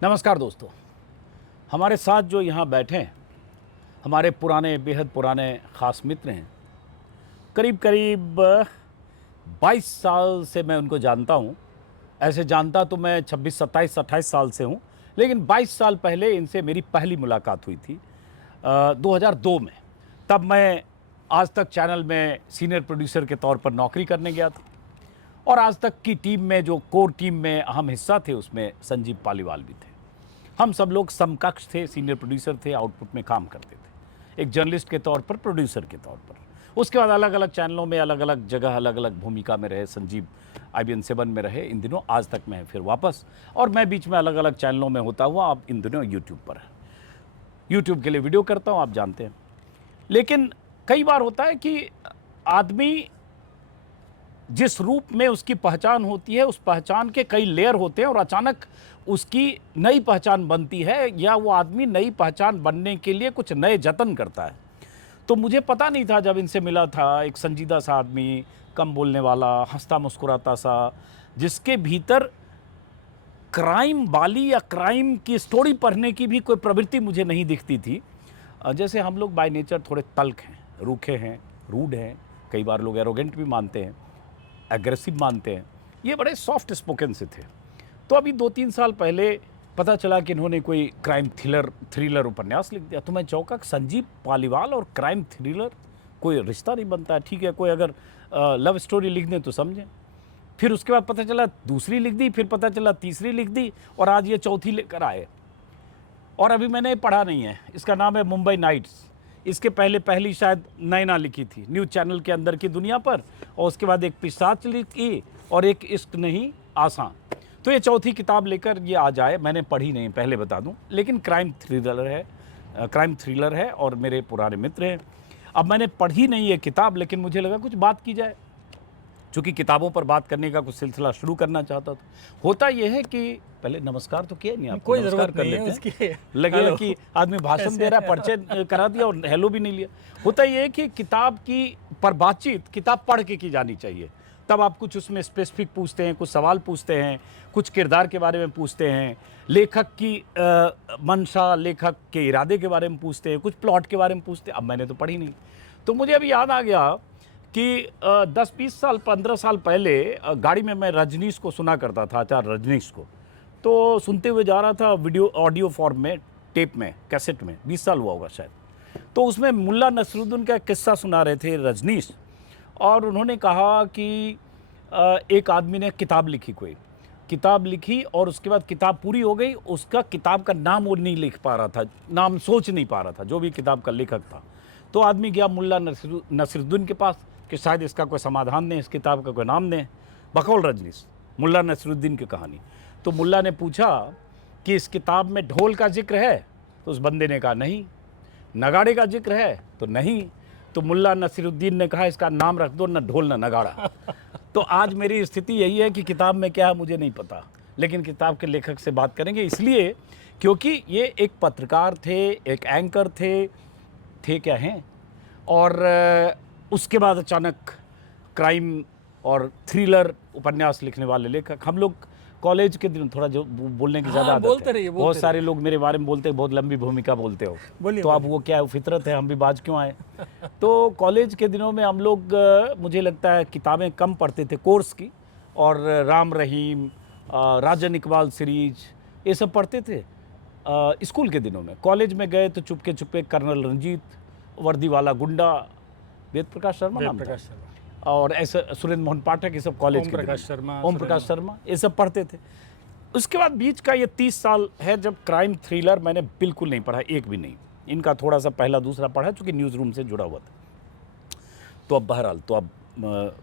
नमस्कार दोस्तों, हमारे साथ जो यहाँ बैठे हैं हमारे पुराने बेहद पुराने ख़ास मित्र हैं। करीब करीब 22 साल से मैं उनको जानता हूँ। ऐसे जानता तो मैं 26, 27, 28 साल से हूँ, लेकिन 22 साल पहले इनसे मेरी पहली मुलाकात हुई थी 2002 में। तब मैं आज तक चैनल में सीनियर प्रोड्यूसर के तौर पर नौकरी करने गया था और आज तक की टीम में जो कोर टीम में अहम हिस्सा थे उसमें संजीव पालीवाल भी थे। हम सब लोग समकक्ष थे, सीनियर प्रोड्यूसर थे, आउटपुट में काम करते थे, एक जर्नलिस्ट के तौर पर, प्रोड्यूसर के तौर पर। उसके बाद अलग अलग चैनलों में अलग अलग जगह अलग अलग भूमिका में रहे। संजीव IBN 7 में रहे, इन दिनों आज तक में फिर वापस, और मैं बीच में अलग अलग चैनलों में होता हुआ अब इन दिनों यूट्यूब पर है। यूट्यूब के लिए वीडियो करता हूँ, आप जानते हैं। लेकिन कई बार होता है कि आदमी जिस रूप में उसकी पहचान होती है, उस पहचान के कई लेयर होते हैं और अचानक उसकी नई पहचान बनती है, या वो आदमी नई पहचान बनने के लिए कुछ नए जतन करता है। तो मुझे पता नहीं था जब इनसे मिला था, एक संजीदा सा आदमी, कम बोलने वाला, हंसता मुस्कुराता सा, जिसके भीतर क्राइम वाली या क्राइम की स्टोरी पढ़ने की भी कोई प्रवृत्ति मुझे नहीं दिखती थी। जैसे हम लोग बाय नेचर थोड़े तल्ख हैं, रूखे हैं, रूड हैं, कई बार लोग एरोगेंट भी मानते हैं, एग्रेसिव मानते हैं। ये बड़े सॉफ्ट स्पोकन से थे। तो अभी 2-3 साल पहले पता चला कि इन्होंने कोई क्राइम थ्रिलर उपन्यास लिख दिया। तो मैं चौंका, संजीव पालीवाल और क्राइम थ्रिलर, कोई रिश्ता नहीं बनता है। ठीक है, कोई अगर लव स्टोरी लिख दें तो समझें। फिर उसके बाद पता चला दूसरी लिख दी, फिर पता चला तीसरी लिख दी, और आज ये चौथी लेकर आए। और अभी मैंने पढ़ा नहीं है, इसका नाम है मुंबई नाइट्स। इसके पहले पहली शायद नैना लिखी थी न्यूज़ चैनल के अंदर की दुनिया पर, और उसके बाद एक पिशाच लिखी और एक इश्क नहीं आसान। तो ये चौथी किताब लेकर ये आ जाए। मैंने पढ़ी नहीं, पहले बता दूं, लेकिन क्राइम थ्रिलर है और मेरे पुराने मित्र हैं। अब मैंने पढ़ी नहीं ये किताब, लेकिन मुझे लगा कुछ बात की जाए, चूँकि किताबों पर बात करने का कुछ सिलसिला शुरू करना चाहता था। होता यह है कि पहले नमस्कार तो किया नहीं, आप कोई ज़रूरत नहीं है उसकी। लगेगा कि आदमी भाषण दे रहा है, परिचय करा दिया और हेलो भी नहीं लिया। होता यह है कि किताब की पर बातचीत किताब पढ़ के की जानी चाहिए। तब आप कुछ उसमें स्पेसिफिक पूछते हैं, कुछ सवाल पूछते हैं, कुछ किरदार के बारे में पूछते हैं, लेखक की मंशा, लेखक के इरादे के बारे में पूछते हैं, कुछ प्लॉट के बारे में पूछते हैं। अब मैंने तो पढ़ी नहीं, तो मुझे अभी याद आ गया कि 10-20 साल 15 साल पहले गाड़ी में मैं रजनीश को सुना करता था, आचार्य रजनीश को। तो सुनते हुए जा रहा था वीडियो ऑडियो फॉर्म में, टेप में, कैसेट में, 20 साल हुआ होगा शायद। तो उसमें मुल्ला नसरुद्दीन का किस्सा सुना रहे थे रजनीश, और उन्होंने कहा कि एक आदमी ने किताब लिखी, कोई किताब लिखी, और उसके बाद किताब पूरी हो गई, उसका किताब का नाम वो नहीं लिख पा रहा था, नाम सोच नहीं पा रहा था, जो भी किताब का लेखक था। तो आदमी गया मुल्ला नसरुद्दीन के पास कि शायद इसका कोई समाधान दें, इस किताब का कोई नाम दें। बकौल रजनीश, मुल्ला नसरुद्दीन की कहानी। तो मुल्ला ने पूछा कि इस किताब में ढोल का जिक्र है? तो उस बंदे ने कहा नहीं। नगाड़े का जिक्र है? तो नहीं। तो मुल्ला नसरुद्दीन ने कहा इसका नाम रख दो, न ढोल न नगाड़ा। तो आज मेरी स्थिति यही है कि किताब में क्या है मुझे नहीं पता, लेकिन किताब के लेखक से बात करेंगे, इसलिए क्योंकि ये एक पत्रकार थे, एक एंकर थे क्या हैं, और उसके बाद अचानक क्राइम और थ्रिलर उपन्यास लिखने वाले लेखक। हम लोग कॉलेज के दिन थोड़ा जो बोलने की ज़्यादा आदत है, बहुत सारे लोग मेरे बारे में बोलते हैं, बहुत लंबी भूमिका बोलते हो, तो अब वो क्या है, फितरत है, हम भी बाज क्यों आए। तो कॉलेज के दिनों में हम लोग मुझे लगता है किताबें कम पढ़ते थे कोर्स की, और राम रहीम, राजन इकबाल सीरीज, ये सब पढ़ते थे स्कूल के दिनों में। कॉलेज में गए तो चुपके चुपके कर्नल रंजीत, वर्दी वाला गुंडा, वेद प्रकाश शर्मा नाम था, और ऐसे सुरेंद्र मोहन पाठक, ये सब कॉलेज के ओम प्रकाश शर्मा, ये सब पढ़ते थे। उसके बाद बीच का ये 30 साल है जब क्राइम थ्रिलर मैंने बिल्कुल नहीं पढ़ा, एक भी नहीं। इनका थोड़ा सा पहला दूसरा पढ़ा, चूँकि न्यूज़ रूम से जुड़ा हुआ था। तो अब बहरहाल, तो अब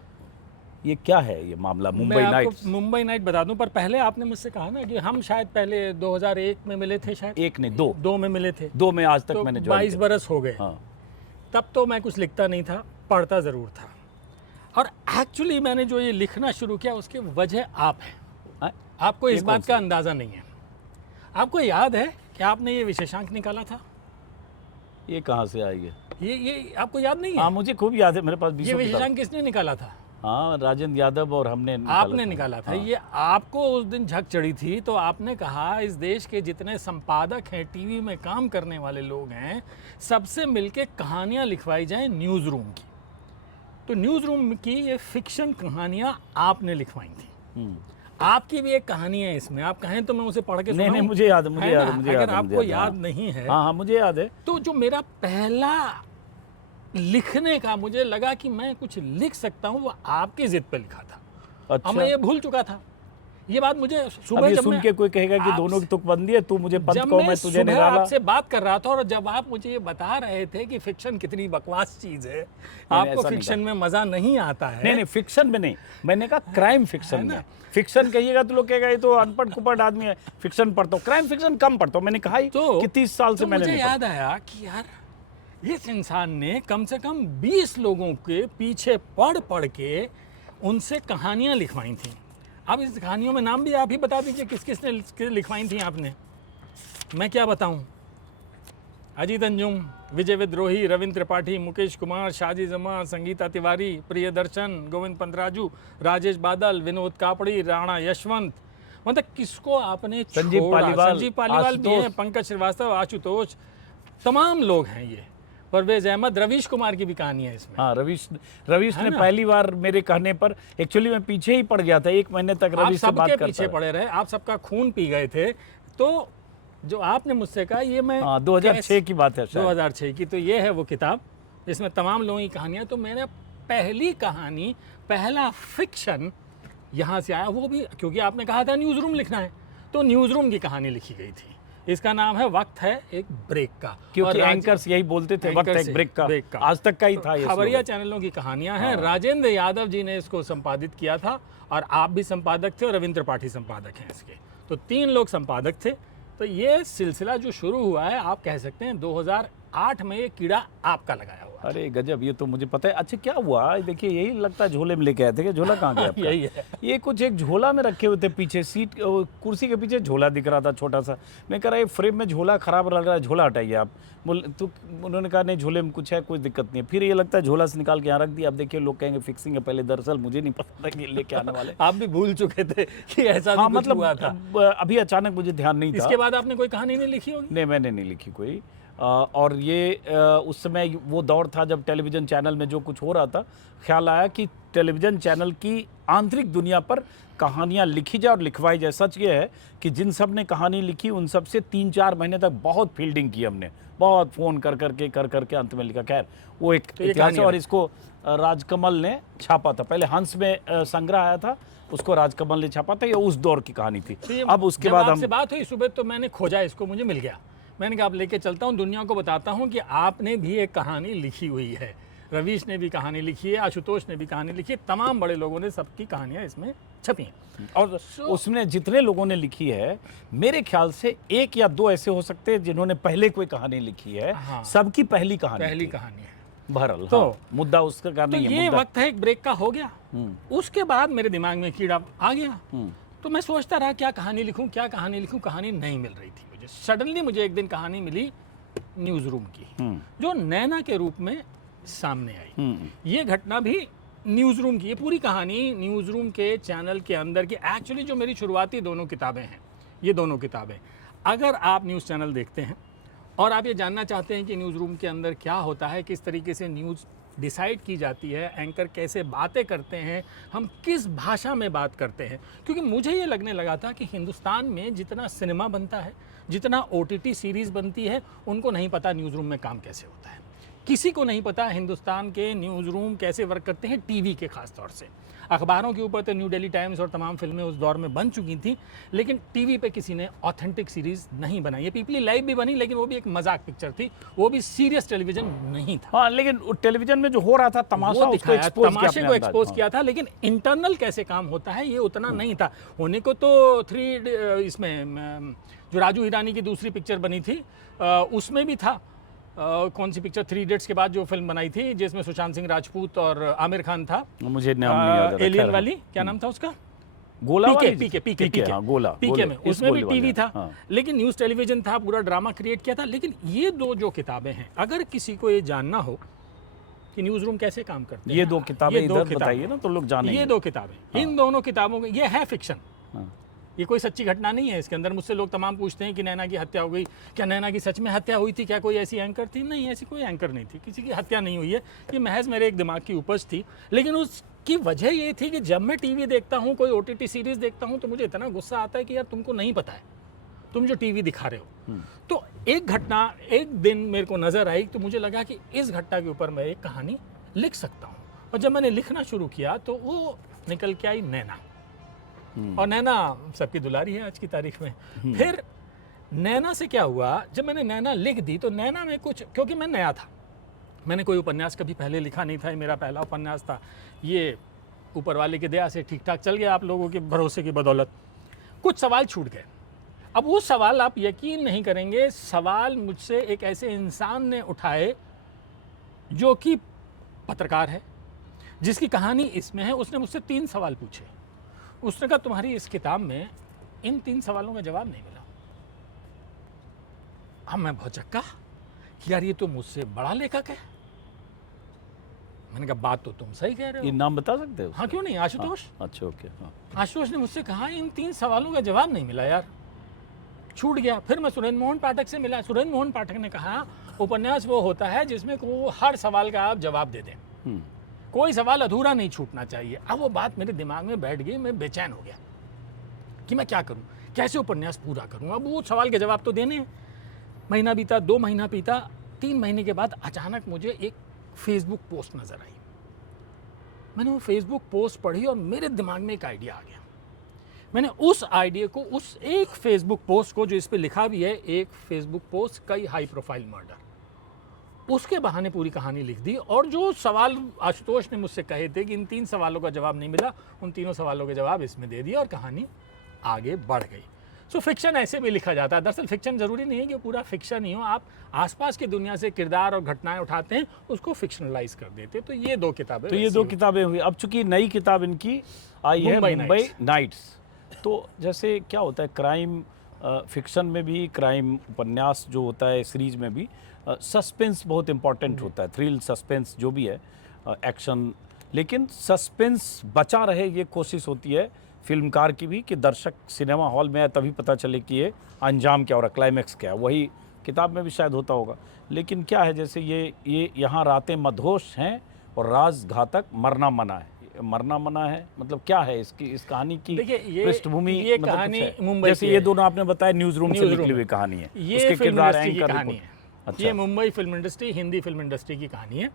ये क्या है ये मामला मुंबई नाइट्स? मुंबई नाइट बता दूं, पर पहले आपने मुझसे कहा ना कि हम शायद पहले 2001 में मिले थे, शायद एक नहीं, दो में मिले थे। 2 में आज तक तो मैंने 22 बरस हो गए। हाँ। तब तो मैं कुछ लिखता नहीं था, पढ़ता ज़रूर था। और एक्चुअली मैंने जो ये लिखना शुरू किया उसकी वजह आप हैं। आपको इस बात का अंदाज़ा नहीं है। आपको याद है कि आपने ये विशेषांक निकाला था? ये कहाँ से आई है? ये आपको याद नहीं है? हाँ, मुझे खूब याद है, मेरे पास 20 ये विशेषांक किसने निकाला था? हाँ, राजेंद्र यादव और हमने आपने निकाला था। हाँ। ये आपको उस दिन झक चढ़ी थी, तो आपने कहा इस देश के जितने संपादक हैं, टीवी में काम करने वाले लोग हैं, सबसे मिलके कहानियां लिखवाई जाएं न्यूज़ रूम की। तो न्यूज़ रूम की ये फिक्शन कहानियां आपने लिखवाई थी। हम्म। आपकी भी एक कहानी है इसमें, आप कहें तो मैं उसे पढ़ के नहीं सुनाऊं? मुझे याद है, मुझे है याद ना? है, मुझे अगर याद है, आपको मुझे याद हाँ। नहीं है हाँ हाँ, मुझे याद है। तो जो मेरा पहला लिखने का मुझे लगा कि मैं कुछ लिख सकता हूँ, वो आपकी जिद पे लिखा था। अच्छा, अब मैं ये भूल चुका था। ये बात मुझे अब सुबह ये जब सुन मैं के कोई कहेगा कि आप- दोनों की तुकबंदी है, तू मुझे पंत जब कहो, मैं मैं तुझे सुबह निराला। आपसे बात कर रहा था और जब आप मुझे ये बता रहे थे कि फिक्शन कितनी बकवास चीज है, आपको ऐसा नहीं फिक्शन में मजा नहीं आता है। नहीं नहीं, फिक्शन में नहीं, मैंने कहा क्राइम फिक्शन में। फिक्शन कहिएगा तो लोग कहेगा ये तो अनपढ़ कुपढ़ आदमी है, फिक्शन पढ़ता हूँ। क्राइम फिक्शन कम पढ़ता हूँ, मैंने कहा ही तो कि 30 साल से तो मैंने मुझे नहीं याद आया कि यार इस इंसान ने कम से कम 20 लोगों के पीछे पढ़ पढ़ के उनसे कहानियां लिखवाई थी। अब इस कहानियों में नाम भी आप ही बता दीजिए किस किस ने लिखवाई थी आपने। मैं क्या बताऊं? अजीत अंजुम, विजय विद्रोही, रविंद्र त्रिपाठी, मुकेश कुमार, शाजी जमा, संगीता तिवारी, प्रियदर्शन, गोविंद पंतराजू, राजेश बादल, विनोद कापड़ी, राणा यशवंत। मतलब किसको आपने संजीव छोड़ा? पालीवाल, संजीव पालीवाल भी हैं, आशुतोष। पंकज श्रीवास्तव, आशुतोष, तमाम लोग हैं ये। परवेज अहमद, रवीश कुमार की भी कहानी है इसमें। हाँ, रवीश है ने ना? पहली बार मेरे कहने पर, एक्चुअली मैं पीछे ही पड़ गया था, 1 महीने तक आप रवीश से बात सबके करता पीछे रहा। पड़े रहे, आप सबका खून पी गए थे। तो जो आपने मुझसे कहा ये मैं हाँ, 2006 की बात है शायद। 2006 की, तो ये है वो किताब जिसमें तमाम लोगों की कहानियां। तो मैंने पहली कहानी, पहला फिक्शन यहाँ से आया, वो भी क्योंकि आपने कहा था न्यूज़ रूम लिखना है, तो न्यूज़ रूम की कहानी लिखी गई थी। इसका नाम है वक्त है एक ब्रेक का। क्योंकि और एंकर्स यही बोलते थे, वक्त है एंकर एक ब्रेक का। ब्रेक का। आज तक का ही था ये खबरिया स्लोगन। चैनलों की कहानियां हैं। राजेंद्र यादव जी ने इसको संपादित किया था और आप भी संपादक थे और रविंद्र त्रिपाठी संपादक हैं इसके। तो 3 लोग संपादक थे। तो ये सिलसिला जो शुरू हुआ है, आप कह सकते हैं 2008 में ये कीड़ा आपका लगाया हुआ। अरे गजब, ये तो मुझे पता है। अच्छा, क्या हुआ? देखिए, यही लगता है झोले में लेके आए थे कि झोला कहाँ गया आपका? यही है। ये कुछ एक झोला में रखे हुए थे पीछे, सीट कुर्सी के पीछे झोला दिख रहा था छोटा सा। मैं कह रहा ये फ्रेम में झोला खराब लग रहा है, झोला हटाइए आप। तो उन्होंने कहा नहीं, झोले में कुछ है, कोई दिक्कत नहीं है। फिर ये लगता है झोला से निकाल के यहाँ रख दिया। अब देखिए लोग कहेंगे फिक्सिंग है, पहले दरअसल मुझे नहीं पता था कि लेके आने वाले। आप भी भूल चुके थे कि ऐसा हाँ, भी कुछ मतलब हुआ था। अभी अचानक मुझे ध्यान नहीं था। इसके बाद आपने कोई कहानी नहीं लिखी होगी? नहीं, मैंने नहीं लिखी कोई। और ये उस समय वो दौर था जब टेलीविज़न चैनल में जो कुछ हो रहा था, ख्याल आया कि टेलीविज़न चैनल की आंतरिक दुनिया पर कहानियाँ लिखी जाए और लिखवाई जाए। सच ये है कि जिन सब ने कहानी लिखी उन सब से 3-4 महीने तक बहुत फील्डिंग की हमने, बहुत फ़ोन कर करके अंत में लिखा। खैर वो एक तो ये इतिहास कहानी है। है। और इसको राजकमल ने छापा था। पहले हंस में संग्रह आया था, उसको राजकमल ने छापा था। ये उस दौर की कहानी थी। तो ये अब उसके जब बाद आपसे हम बात हुई सुबह, तो मैंने खोजा इसको, मुझे मिल गया। मैंने कहा आप लेके चलता हूँ, दुनिया को बताता हूँ कि आपने भी एक कहानी लिखी हुई है। रवीश ने भी कहानी लिखी है, आशुतोष ने भी कहानी लिखी है, तमाम बड़े लोगों ने, सबकी कहानियाँ इसमें छपी हैं। और उसमें जितने लोगों ने लिखी है, मेरे ख्याल से 1 या 2 ऐसे हो सकते हैं जिन्होंने पहले कोई कहानी लिखी है। हाँ। सबकी पहली कहानी पहली थी। कहानी है। बहरहाल तो- हाँ, मुद्दा उसका का तो नहीं है। ये मुद्दा वक्त है एक ब्रेक का हो गया। हम्म, उसके बाद मेरे दिमाग में कीड़ा आ गया। हम्म, तो मैं सोचता रहा क्या कहानी लिखूं, क्या कहानी लिखूं, कहानी नहीं मिल रही थी मुझे। सडनली मुझे एक दिन कहानी मिली न्यूज़ रूम की, हम्म, जो नैना के रूप में सामने आई। हम्म, ये घटना भी न्यूज़ रूम की, ये पूरी कहानी न्यूज़ रूम के चैनल के अंदर की। एक्चुअली जो मेरी शुरुआती दोनों किताबें हैं, ये दोनों किताबें, अगर आप न्यूज़ चैनल देखते हैं और आप ये जानना चाहते हैं कि न्यूज़ रूम के अंदर क्या होता है, किस तरीके से न्यूज़ डिसाइड की जाती है, एंकर कैसे बातें करते हैं, हम किस भाषा में बात करते हैं, क्योंकि मुझे ये लगने लगा था कि हिंदुस्तान में जितना सिनेमा बनता है, जितना OTT सीरीज़ बनती है, उनको नहीं पता न्यूज़ रूम में काम कैसे होता है। किसी को नहीं पता हिंदुस्तान के न्यूज़ रूम कैसे वर्क करते हैं, टीवी के खास तौर से। अखबारों के ऊपर तो न्यू दिल्ली टाइम्स और तमाम फिल्में उस दौर में बन चुकी थी, लेकिन टीवी पे किसी ने ऑथेंटिक सीरीज़ नहीं बनाई। ये पीपली लाइव भी बनी, लेकिन वो भी एक मजाक पिक्चर थी, वो भी सीरियस टेलीविज़न नहीं था। हाँ, लेकिन टेलीविजन में जो हो रहा था तमाशा, वो उसको दिखाया, एक्सपोज किया तमाशे अपने को अंदाज। एक्सपोज हाँ। किया था, लेकिन इंटरनल कैसे काम होता है ये उतना नहीं था। होने को तो इसमें जो राजू हिरानी की दूसरी पिक्चर बनी थी, उसमें भी था। कौन सी पिक्चर, 3 इडियट्स के बाद जो फिल्म बनाई थी जिसमें सुशांत सिंह राजपूत और आमिर खान था, मुझे नाम नहीं याद आ रहा। एलियन खैर, वाली, क्या नाम था उसका? गोला वाली? पीके हाँ, गोला पीके में, इस उसमें भी गोले टीवी वाले, था। हाँ। लेकिन न्यूज़ टेलीविजन था, पूरा ड्रामा क्रिएट किया था। लेकिन ये दो जो किताबें हैं, अगर किसी को ये जानना हो कि न्यूज़ रूम कैसे काम करते हैं। ये दो किताबें ये दो इधर किताबें। बताइए ना तो लोग जानेंगे। ये 2 किताबें, इन दोनों किताबों में ये है फिक्शन, हाँ। ये कोई सच्ची घटना नहीं है। इसके अंदर मुझसे लोग तमाम पूछते हैं कि नैना की हत्या हो गई, क्या नैना की सच में हत्या हुई थी, क्या कोई ऐसी एंकर थी? नहीं, ऐसी कोई एंकर नहीं थी, किसी की हत्या नहीं हुई है। ये महज मेरे एक दिमाग की उपज थी। लेकिन उसकी वजह ये थी कि जब मैं टीवी देखता हूँ, कोई OTT सीरीज़ देखता हूँ, तो मुझे इतना गुस्सा आता है कि यार तुमको नहीं पता है, तुम जो टीवी दिखा रहे हो। तो एक घटना एक दिन मेरे को नज़र आई, तो मुझे लगा कि इस घटना के ऊपर मैं एक कहानी लिख सकता हूँ। और जब मैंने लिखना शुरू किया तो वो निकल के आई नैना। और नैना सबकी दुलारी है आज की तारीख में। फिर नैना से क्या हुआ, जब मैंने नैना लिख दी तो नैना में कुछ, क्योंकि मैं नया था, मैंने कोई उपन्यास कभी पहले लिखा नहीं था, ये मेरा पहला उपन्यास था। ये ऊपर वाले की दया से ठीक ठाक चल गया, आप लोगों के भरोसे की बदौलत। कुछ सवाल छूट गए। अब वो सवाल आप यकीन नहीं करेंगे, सवाल मुझसे एक ऐसे इंसान ने उठाए जो कि पत्रकार है, जिसकी कहानी इसमें है। उसने मुझसे 3 सवाल पूछे। उसने कहा तुम्हारी इस किताब में इन 3 सवालों का जवाब नहीं मिला। अब मैं बहुत चक्का कि यार ये तो मुझसे बड़ा लेखक है। मैंने कहा बात तो तुम सही कह रहे ये हो। नाम बता सकते हो? हाँ क्यों नहीं, आशुतोष। अच्छा, ओके। हाँ। आशुतोष ने मुझसे कहा इन 3 सवालों का जवाब नहीं मिला यार, छूट गया। फिर मैं सुरेंद्र मोहन पाठक से मिला। सुरेंद्र मोहन पाठक ने कहा उपन्यास वो होता है जिसमें को हर सवाल का आप जवाब दे दें, कोई सवाल अधूरा नहीं छूटना चाहिए। अब वो बात मेरे दिमाग में बैठ गई, मैं बेचैन हो गया कि मैं क्या करूं, कैसे उपन्यास पूरा करूं। अब वो सवाल के जवाब तो देने हैं। महीना बीता, 2 महीना बीता, 3 महीने के बाद अचानक मुझे एक फेसबुक पोस्ट नज़र आई। मैंने वो फेसबुक पोस्ट पढ़ी और मेरे दिमाग में एक आइडिया आ गया। मैंने उस आइडिया को, उस एक फेसबुक पोस्ट को, जो इस पे लिखा भी है, एक फेसबुक पोस्ट कई हाई प्रोफाइल मर्डर, उसके बहाने पूरी कहानी लिख दी। और जो सवाल आशुतोष ने मुझसे कहे थे कि इन 3 सवालों का जवाब नहीं मिला, उन तीनों सवालों के जवाब इसमें दे दिया और कहानी आगे बढ़ गई। सो फिक्शन ऐसे भी लिखा जाता है। दरअसल फिक्शन ज़रूरी नहीं है कि पूरा फिक्शन ही हो, आप आसपास की दुनिया से किरदार और घटनाएं उठाते हैं, उसको फिक्शनलाइज कर देते हैं। तो ये 2 किताबें, तो ये 2 किताबें हुई। अब चूंकि नई किताब इनकी आई है, मुंबई नाइट्स। तो जैसे क्या होता है क्राइम फिक्शन में भी, क्राइम उपन्यास जो होता है सीरीज में भी, सस्पेंस बहुत इंपॉर्टेंट होता है, थ्रिल सस्पेंस जो भी है, एक्शन। लेकिन सस्पेंस बचा रहे ये कोशिश होती है फिल्मकार की भी, कि दर्शक सिनेमा हॉल में आए तभी पता चले कि ये अंजाम क्या हो रहा, क्लाइमैक्स क्या है। वही किताब में भी शायद होता होगा। लेकिन क्या है, जैसे ये यहाँ रातें मदहोश हैं और राज घातक मरना मना है। मरना मना है मतलब क्या है इसकी, इस कहानी की पृष्ठभूमि? ये मतलब कहानी मुंबई, जैसे ये दोनों आपने बताया न्यूज़ रूम से निकली हुई कहानी है, ये फिल्म इंडस्ट्री की कहानी है। अच्छा। ये Mumbai film industry, Hindi film industry की कहानी है।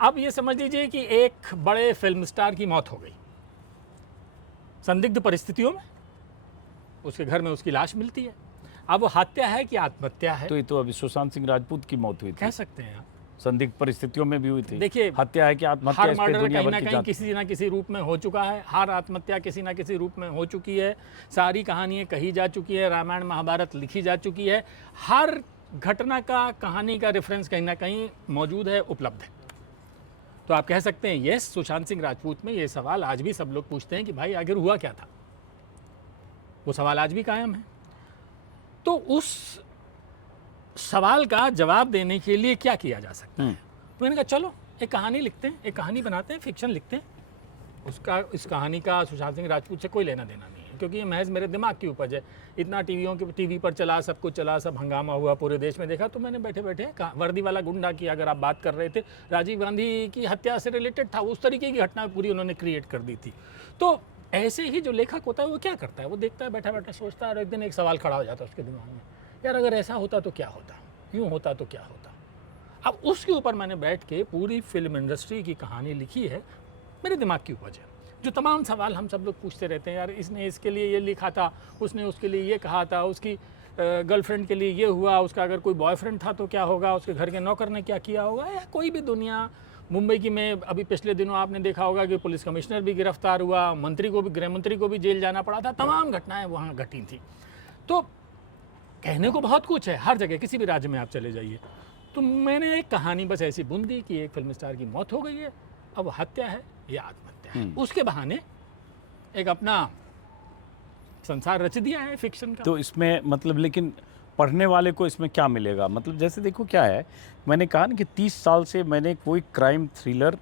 अब ये समझ लीजिए कि एक बड़े फिल्म स्टार की मौत हो गई संदिग्ध परिस्थितियों में, उसके घर में उसकी लाश मिलती है। अब वो हत्या है कि आत्महत्या है? तो ये तो अभी सुशांत सिंह राजपूत की मौत हुई थी, कह सकते हैं आप, संदिग्ध परिस्थितियों में भी हुई थी। देखिए, हत्या है कि आत्महत्या, हर इस पे मर्डर दुनिया कहीं भर ना की कहीं जांच। किसी ना किसी रूप में हो चुका है, हर आत्महत्या किसी ना किसी रूप में हो चुकी है। सारी कहानियाँ कही जा चुकी है, रामायण महाभारत लिखी जा चुकी है। हर घटना का, कहानी का रेफरेंस कहीं ना कहीं मौजूद है, उपलब्ध है। तो आप कह सकते हैं यस, सुशांत सिंह राजपूत में ये सवाल आज भी सब लोग पूछते हैं कि भाई आखिर हुआ क्या था। वो सवाल आज भी कायम है। तो उस सवाल का जवाब देने के लिए क्या किया जा सकता है? तो मैंने कहा चलो एक कहानी लिखते हैं, एक कहानी बनाते हैं, फिक्शन लिखते हैं। उसका, इस कहानी का सुशांत सिंह राजपूत से कोई लेना देना नहीं है, क्योंकि ये महज मेरे दिमाग की उपज है। इतना टीवी पर चला, सब कुछ चला, सब हंगामा हुआ, पूरे देश में देखा, तो मैंने बैठे बैठे वर्दी वाला गुंडा की अगर आप बात कर रहे थे, राजीव गांधी की हत्या से रिलेटेड था, उस तरीके की घटना पूरी उन्होंने क्रिएट कर दी थी। तो ऐसे ही जो लेखक होता है वो क्या करता है, वो देखता है, बैठा बैठा सोचता है, और एक दिन एक सवाल खड़ा हो जाता है उसके दिमाग में, यार अगर ऐसा होता तो क्या होता, यूँ होता तो क्या होता। अब उसके ऊपर मैंने बैठ के पूरी फिल्म इंडस्ट्री की कहानी लिखी है, मेरे दिमाग की उपज है। जो तमाम सवाल हम सब लोग पूछते रहते हैं, यार इसने इसके लिए ये लिखा था, उसने उसके लिए ये कहा था, उसकी गर्लफ्रेंड के लिए ये हुआ, उसका अगर कोई बॉयफ्रेंड था तो क्या होगा, उसके घर के नौकर ने क्या किया होगा, या कोई भी दुनिया। मुंबई की में अभी पिछले दिनों आपने देखा होगा कि पुलिस कमिश्नर भी गिरफ्तार हुआ, मंत्री को भी, गृह मंत्री को भी जेल जाना पड़ा था, तमाम घटनाएं वहाँ घटी थी। तो कहने को बहुत कुछ है, हर जगह किसी भी राज्य में आप चले जाइए। तो मैंने एक कहानी बस ऐसी बुन दी कि एक फिल्म स्टार की मौत हो गई है, अब हत्या है या आत्महत्या है, उसके बहाने एक अपना संसार रच दिया है फिक्शन का। तो इसमें मतलब, लेकिन पढ़ने वाले को इसमें क्या मिलेगा? मतलब जैसे देखो क्या है, मैंने कहा ना कि 30 साल से मैंने कोई क्राइम थ्रिलर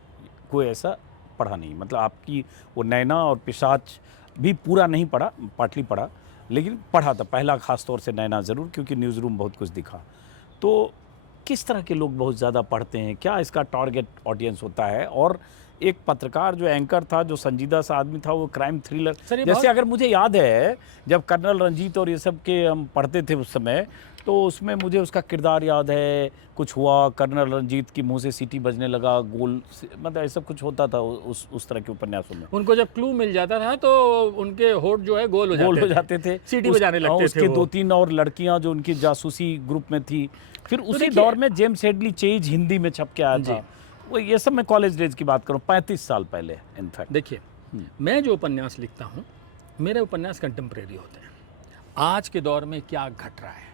कोई ऐसा पढ़ा नहीं। मतलब आपकी वो नैना और पिशाच भी पूरा नहीं पढ़ा, पार्टली पढ़ा, लेकिन पढ़ा था पहला ख़ास तौर से नैना ज़रूर, क्योंकि न्यूज़ रूम बहुत कुछ दिखा। तो किस तरह के लोग बहुत ज़्यादा पढ़ते हैं? क्या इसका टारगेट ऑडियंस होता है? और एक पत्रकार जो एंकर था, जो संजीदा सा आदमी था, वो क्राइम थ्रिलर जैसे अगर मुझे याद है जब कर्नल रंजीत और ये सब के हम पढ़ते थे उस समय, तो उसमें मुझे उसका किरदार याद है, कुछ हुआ कर्नल रंजीत की मुंह से सीटी बजने लगा, गोल मतलब ऐसा कुछ होता था उस तरह के उपन्यासों में। उनको जब क्लू मिल जाता था तो उनके होठ जो है गोल हो जाते थे, सीटी बजाने लगते थे। उसके 2-3 और लड़कियां जो उनकी जासूसी ग्रुप में थी। फिर उसी दौर में जेम्स हेडली चेज हिंदी में छप के आया था। वो ये सब मैं कॉलेज डेज की बात करूँ, 35 साल पहले इनफैक्ट। देखिए, मैं जो उपन्यास लिखता हूँ, मेरे उपन्यास कंटेम्प्रेरी होते हैं। आज के दौर में क्या घट रहा है,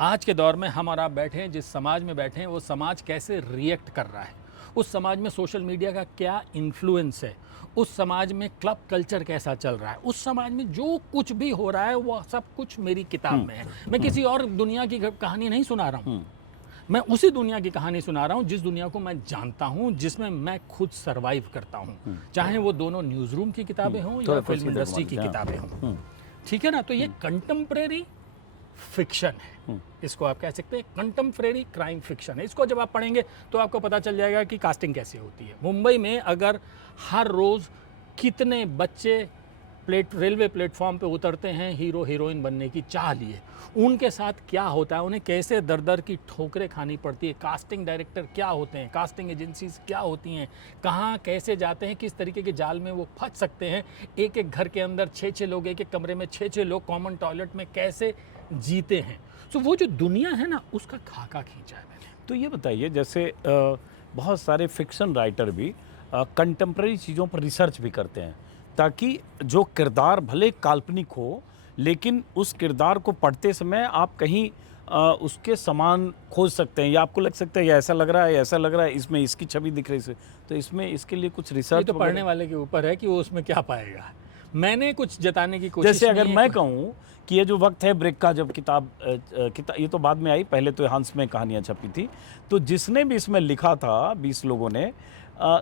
आज के दौर में हम और आप बैठे हैं, जिस समाज में बैठे हैं वो समाज कैसे रिएक्ट कर रहा है, उस समाज में सोशल मीडिया का क्या इन्फ्लुएंस है, उस समाज में क्लब कल्चर कैसा चल रहा है, उस समाज में जो कुछ भी हो रहा है वो सब कुछ मेरी किताब में है। मैं किसी और दुनिया की कहानी नहीं सुना रहा हूँ, मैं उसी दुनिया की कहानी सुना रहा हूँ जिस दुनिया को मैं जानता हूँ, जिसमें मैं खुद सरवाइव करता हूँ, चाहे वो दोनों न्यूज़ रूम की किताबें हों या फिल्म इंडस्ट्री की किताबें हों। ठीक है ना? तो ये कंटेम्प्रेरी फिक्शन है, इसको आप कह सकते हैं कंटेम्प्रेरी क्राइम फिक्शन है। इसको जब आप पढ़ेंगे तो आपको पता चल जाएगा कि कास्टिंग कैसे होती है। मुंबई में अगर हर रोज़ कितने बच्चे रेलवे प्लेटफॉर्म पे उतरते हैं हीरो हीरोइन बनने की चाह लिए, उनके साथ क्या होता है, उन्हें कैसे दर दर की ठोकरें खानी पड़ती है, कास्टिंग डायरेक्टर क्या होते हैं, कास्टिंग एजेंसीज क्या होती हैं, कहाँ कैसे जाते हैं, किस तरीके के जाल में वो फंस सकते हैं, एक एक घर के अंदर 6-6 लोग, एक एक कमरे में 6-6 लोग कॉमन टॉयलेट में कैसे जीते हैं। तो वो जो दुनिया है ना, उसका खाका खींचा है मैंने। तो ये बताइए, जैसे बहुत सारे फिक्शन राइटर भी कंटेम्प्रेरी चीज़ों पर रिसर्च भी करते हैं, ताकि जो किरदार भले काल्पनिक हो, लेकिन उस किरदार को पढ़ते समय आप कहीं उसके समान खोज सकते हैं, या आपको लग सकता है ये ऐसा लग रहा है, ऐसा लग रहा है, इसमें इसकी छवि दिख रही है। तो इसमें इसके लिए कुछ रिसर्च तो पढ़ने वाले के ऊपर है कि वो उसमें क्या पाएगा। मैंने कुछ जताने की कोशिश, जैसे अगर मैं कहूँ कि ये जो वक्त है ब्रेक का, जब किताब ये तो बाद में आई, पहले तो हंस में कहानियाँ छपी थी, तो जिसने भी इसमें लिखा था 20 लोगों ने,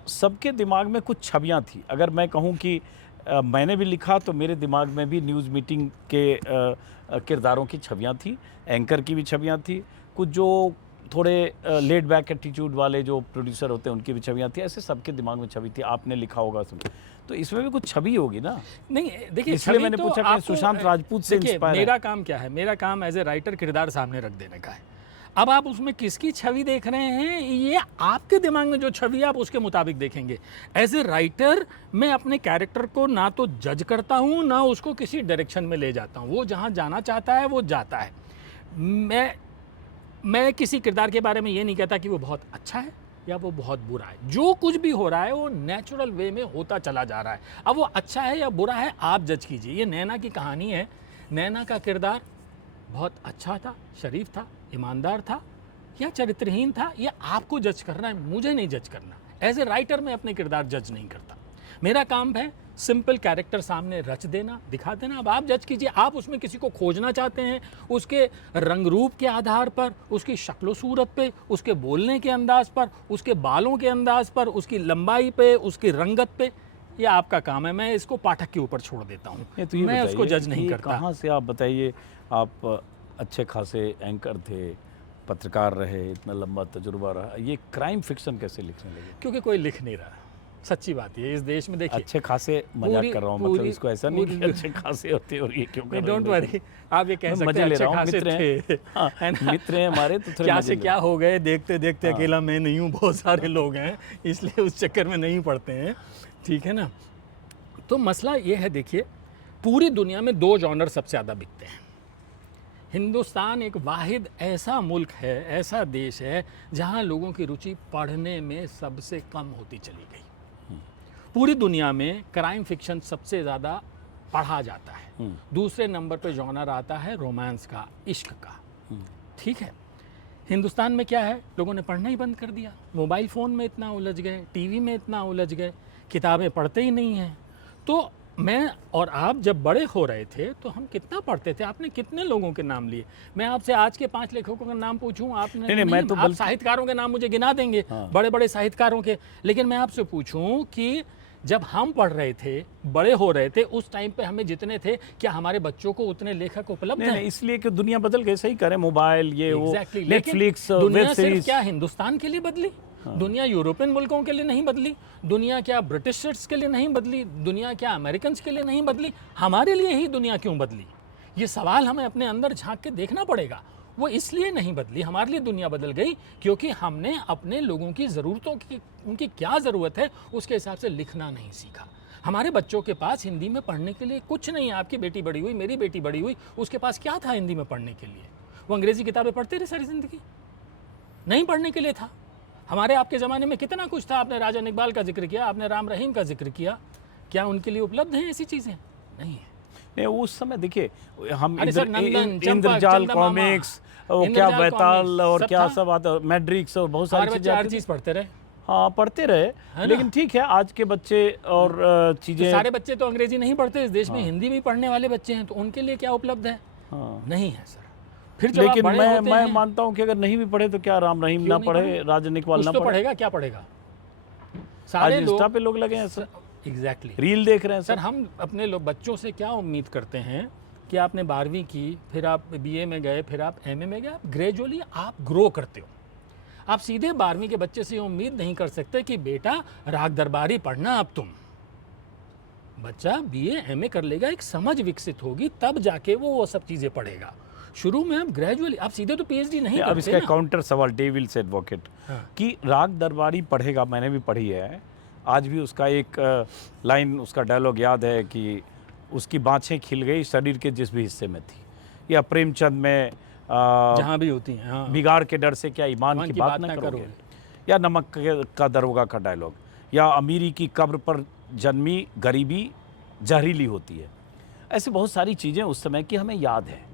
सबके दिमाग में कुछ छवियाँ थी। अगर मैं कहूँ कि मैंने भी लिखा तो मेरे दिमाग में भी न्यूज़ मीटिंग के किरदारों की छवियाँ थी, एंकर की भी छवियाँ थी, कुछ जो थोड़े लेड बैक एटीट्यूड वाले जो प्रोड्यूसर होते हैं उनकी भी छवियाँ थी, ऐसे सबके दिमाग में छवि थी। आपने लिखा होगा सब, तो इसमें भी कुछ छवि होगी ना? नहीं देखिए, इसलिए मैंने तो पूछा कि सुशांत राजपूत से इंस्पायर है। मेरा काम क्या है, मेरा काम एज ए राइटर किरदार सामने रख देने का है। अब आप उसमें किसकी छवि देख रहे हैं, ये आपके दिमाग में जो छवि है आप उसके मुताबिक देखेंगे। एज ए राइटर मैं अपने कैरेक्टर को ना तो जज करता हूँ, ना उसको किसी डायरेक्शन में ले जाता हूँ। वो जहाँ जाना चाहता है वो जाता है। मैं किसी किरदार के बारे में ये नहीं कहता कि वो बहुत अच्छा है या वो बहुत बुरा है। जो कुछ भी हो रहा है वो नेचुरल वे में होता चला जा रहा है। अब वो अच्छा है या बुरा है आप जज कीजिए। ये नैना की कहानी है। नैना का किरदार बहुत अच्छा था, शरीफ था, ईमानदार था या चरित्रहीन था, ये आपको जज करना है, मुझे नहीं जज करना। एज ए राइटर मैं अपने किरदार जज नहीं करता। मेरा काम है सिंपल कैरेक्टर सामने रच देना, दिखा देना। अब आप जज कीजिए, आप उसमें किसी को खोजना चाहते हैं उसके रंग रूप के आधार पर, उसकी शक्ल सूरत पे, उसके बोलने के अंदाज पर, उसके बालों के अंदाज पर, उसकी लंबाई पे, उसकी रंगत पे, ये आपका काम है। मैं इसको पाठक के ऊपर छोड़ देता हूँ, तो मैं उसको जज नहीं करता। कहाँ से आप बताइए, आप अच्छे खासे एंकर थे, पत्रकार रहे, इतना लंबा तजुर्बा रहा, ये क्राइम फिक्शन कैसे लिखने लगे? क्योंकि कोई लिख नहीं रहा, सच्ची बात है। इस देश में देखिए, अच्छे खासे मजाक कर रहा हूँ, मतलब इसको ऐसा नहीं कि अच्छे खासे होते और ये क्यों कर रहे हैं? डोंट वरी, आप ये कह सकते हैं अच्छे खासे थे, है ना? मित्र हैं हमारे, तो थोड़े क्या से क्या हो गए देखते देखते। अकेला मैं नहीं हूँ, बहुत सारे लोग हैं, इसलिए उस चक्कर में नहीं पड़ते हैं, ठीक है ना? तो मसला ये है, देखिए पूरी दुनिया में 2 जॉनर सबसे ज़्यादा बिकते हैं। हिंदुस्तान एक वाहिद ऐसा मुल्क है, ऐसा देश है जहाँ लोगों की रुचि पढ़ने में सबसे कम होती चली गई। पूरी दुनिया में क्राइम फिक्शन सबसे ज़्यादा पढ़ा जाता है। दूसरे नंबर पे जॉनर आता है रोमांस का, इश्क का, ठीक है। हिंदुस्तान में क्या है, लोगों ने पढ़ना ही बंद कर दिया। मोबाइल फ़ोन में इतना उलझ गए, टीवी में इतना उलझ गए, किताबें पढ़ते ही नहीं हैं। तो मैं और आप जब बड़े हो रहे थे तो हम कितना पढ़ते थे, आपने कितने लोगों के नाम लिए? मैं आपसे आज के 5 लेखकों का नाम पूछूं, आपने नहीं, मैं तो आप साहित्यकारों के नाम मुझे गिना देंगे, बड़े बड़े साहित्यकारों के, लेकिन मैं आपसे पूछूं कि जब हम पढ़ रहे थे, बड़े हो रहे थे, उस टाइम पे हमें जितने थे, क्या हमारे बच्चों को उतने लेखक उपलब्ध हैं? नहीं, इसलिए कि दुनिया बदल गई, सही करें, मोबाइल ये वो, Exactly, लेकिन नेटफ्लिक्स, वेब दुनिया सिर्फ सीरीज। क्या हिंदुस्तान के लिए बदली? दुनिया यूरोपियन मुल्कों के लिए नहीं बदली, दुनिया क्या ब्रिटिशर्स के लिए नहीं बदली, दुनिया क्या अमेरिकन के लिए नहीं बदली, हमारे लिए ही दुनिया क्यों बदली? ये सवाल हमें अपने अंदर झांक के देखना पड़ेगा। वो इसलिए नहीं बदली, हमारे लिए दुनिया बदल गई क्योंकि हमने अपने लोगों की ज़रूरतों की, उनकी क्या ज़रूरत है उसके हिसाब से लिखना नहीं सीखा। हमारे बच्चों के पास हिंदी में पढ़ने के लिए कुछ नहीं है। आपकी बेटी बड़ी हुई, मेरी बेटी बड़ी हुई, उसके पास क्या था हिंदी में पढ़ने के लिए? वो अंग्रेज़ी किताबें पढ़ते रहे सारी ज़िंदगी? नहीं पढ़ने के लिए था। हमारे आपके ज़माने में कितना कुछ था। आपने राजन इकबाल का जिक्र किया, आपने राम रहीम का जिक्र किया, क्या उनके लिए उपलब्ध हैं ऐसी चीज़ें? नहीं है। नहीं, उस समय देखिए, हम अरे सर, नंदन, चंपक, इंद्रजाल चंदा मामा, कॉमिक्स और क्या इंद्रजाल बैताल कॉमिक्स, और सब क्या था। सब आता, मैड्रिक्स और बहुत हमारे सारी बच्चे चीजें हर आती थी। चीज़ पढ़ते रहे। हाँ, पढ़ते रहे, है ना? लेकिन ठीक है, आज के बच्चे और तो चीजें। सारे बच्चे तो अंग्रेजी नहीं पढ़ते, इस देश में हिंदी भी पढ़ने वाले बच्चे हैं, तो उनके लिए क्या उपलब्ध है? हाँ, नहीं है सर। फिर जब आप लेकिन बड़े होते मैं हैं, मानता हूँ कि अगर नहीं भी पढ़े तो क्या राम रहीम क्यों ना नहीं पढ़े, पढ़े? राजन इकबाल कुछ ना तो पढ़े। पढ़ेगा, क्या पढ़ेगा? आज सारे इंस्टा लोग पे लोग लगे हैं सर, एग्जैक्टली। रील देख रहे हैं सर सर। हम अपने लोग बच्चों से क्या उम्मीद करते हैं कि आपने 12वीं की, फिर आप बीए में गए, फिर आप एमए में गए, आप ग्रेजुअली आप ग्रो करते हो। आप सीधे 12वीं के बच्चे से ये उम्मीद नहीं कर सकते कि बेटा राग दरबारी पढ़ना अब तुम। बच्चा बीए एमए कर लेगा, एक समझ विकसित होगी, तब जाके वो सब चीज़ें पढ़ेगा। शुरू में आप ग्रेजुअली, आप सीधे तो पीएचडी नहीं अब करते इसका ना। काउंटर सवाल डेविल्स एडवोकेट हाँ। कि राग दरबारी पढ़ेगा, मैंने भी पढ़ी है, आज भी उसका एक लाइन, उसका डायलॉग याद है कि उसकी बाँछें खिल गई शरीर के जिस भी हिस्से में थी, या प्रेमचंद में जहाँ भी होती हैं, हाँ। बिगाड़ के डर से क्या ईमान की बात न करोगे, या नमक का दरोगा का डायलॉग, या अमीरी की कब्र पर जन्मी गरीबी जहरीली होती है। ऐसे बहुत सारी चीज़ें उस समय की हमें याद है,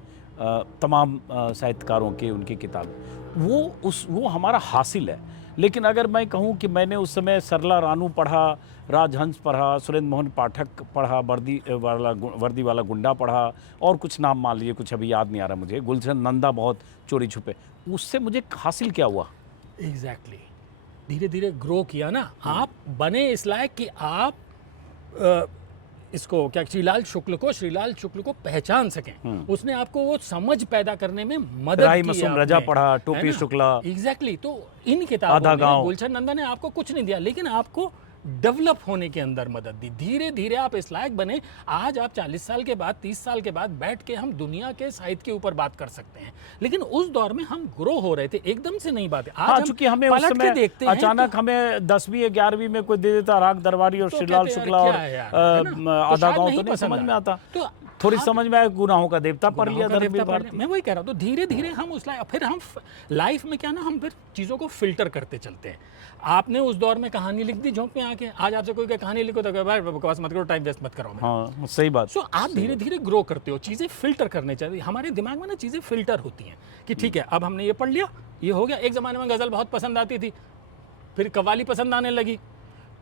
तमाम साहित्यकारों के, उनकी किताब, वो हमारा हासिल है। लेकिन अगर मैं कहूँ कि मैंने उस समय सरला रानू पढ़ा, राजहंस पढ़ा, सुरेंद्र मोहन पाठक पढ़ा, वर्दी वाला गुंडा पढ़ा, और कुछ नाम मान लीजिए, कुछ अभी याद नहीं आ रहा मुझे, गुलशन नंदा बहुत चोरी छुपे, उससे मुझे हासिल क्या हुआ? एग्जैक्टली। धीरे धीरे ग्रो किया ना, आप बने इस लायक कि आप इसको क्या, श्रीलाल शुक्ल को पहचान सकें। उसने आपको वो समझ पैदा करने में मदद राही की। मसूम रजा पढ़ा, टोपी शुक्ला, एग्जैक्टली। तो इन किताबों में गुलशन नंदा ने आपको कुछ नहीं दिया, लेकिन आपको डेवलप होने के अंदर मदद दी। धीरे धीरे आप इस लायक बने, आज आप 40 साल के बाद, 30 साल के बाद बैठ के हम दुनिया के साहित्य के ऊपर बात कर सकते हैं। लेकिन उस दौर में हम ग्रो हो रहे थे, एकदम से नहीं बात है। आज चूंकि हमें उस समय देखते हैं अचानक हमें 10वीं या 11वीं में कोई दे देता राग दरबारी और श्रीलाल शुक्ला और आधा गांव, तो नहीं समझ में आता। तो थोड़ी समझ में आया, गुनाहों का देवता पढ़ लिया, मैं वही कह रहा हूँ। तो धीरे धीरे हम उस लाइफ, फिर हम लाइफ में क्या ना, हम फिर चीज़ों को फिल्टर करते चलते हैं। आपने उस दौर में कहानी लिख दी झोंक में आके, आज आपसे कोई कहानी लिखो तो भाई बकवास मत करो, टाइम वेस्ट मत करो। हाँ, सही बात। सो आप धीरे धीरे ग्रो करते हो, चीज़ें फिल्टर करने चाहिए। हमारे दिमाग में ना चीज़ें फिल्टर होती हैं कि ठीक है, अब हमने ये पढ़ लिया, ये हो गया। एक ज़माने में गज़ल बहुत पसंद आती थी, फिर कव्वाली पसंद आने लगी,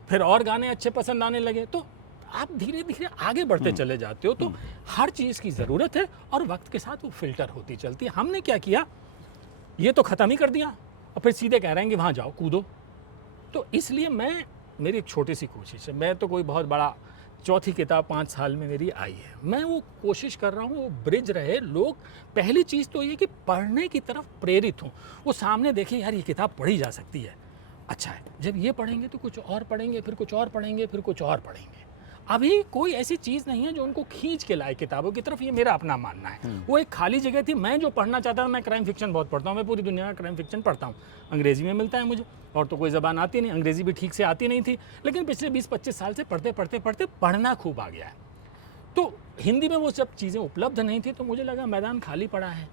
फिर और गाने अच्छे पसंद आने लगे, तो आप धीरे धीरे आगे बढ़ते चले जाते हो। तो हर चीज़ की ज़रूरत है और वक्त के साथ वो फिल्टर होती चलती है। हमने क्या किया, ये तो ख़त्म ही कर दिया और फिर सीधे कह रहे हैं कि वहाँ जाओ, कूदो। तो इसलिए मेरी एक छोटी सी कोशिश है, मैं तो कोई बहुत बड़ा, चौथी किताब 5 साल में मेरी आई है, मैं वो कोशिश कर रहा हूँ वो ब्रिज रहे। लोग, पहली चीज़ तो ये कि पढ़ने की तरफ प्रेरित हों, वो सामने देखें यार ये किताब पढ़ी जा सकती है, अच्छा है। जब ये पढ़ेंगे तो कुछ और पढ़ेंगे, फिर कुछ और पढ़ेंगे, फिर कुछ और पढ़ेंगे। अभी कोई ऐसी चीज़ नहीं है जो उनको खींच के लाए किताबों की तरफ, ये मेरा अपना मानना है। वो एक खाली जगह थी। मैं जो पढ़ना चाहता था, मैं क्राइम फिक्शन बहुत पढ़ता हूँ, मैं पूरी दुनिया का क्राइम फिक्शन पढ़ता हूँ, अंग्रेज़ी में मिलता है मुझे, और तो कोई ज़बान आती नहीं, अंग्रेज़ी भी ठीक से आती नहीं थी, लेकिन पिछले 20-25 साल से पढ़ते पढ़ते पढ़ते पढ़ना खूब आ गया है। तो हिंदी में वो सब चीज़ें उपलब्ध नहीं थी, तो मुझे लगा मैदान खाली पड़ा है,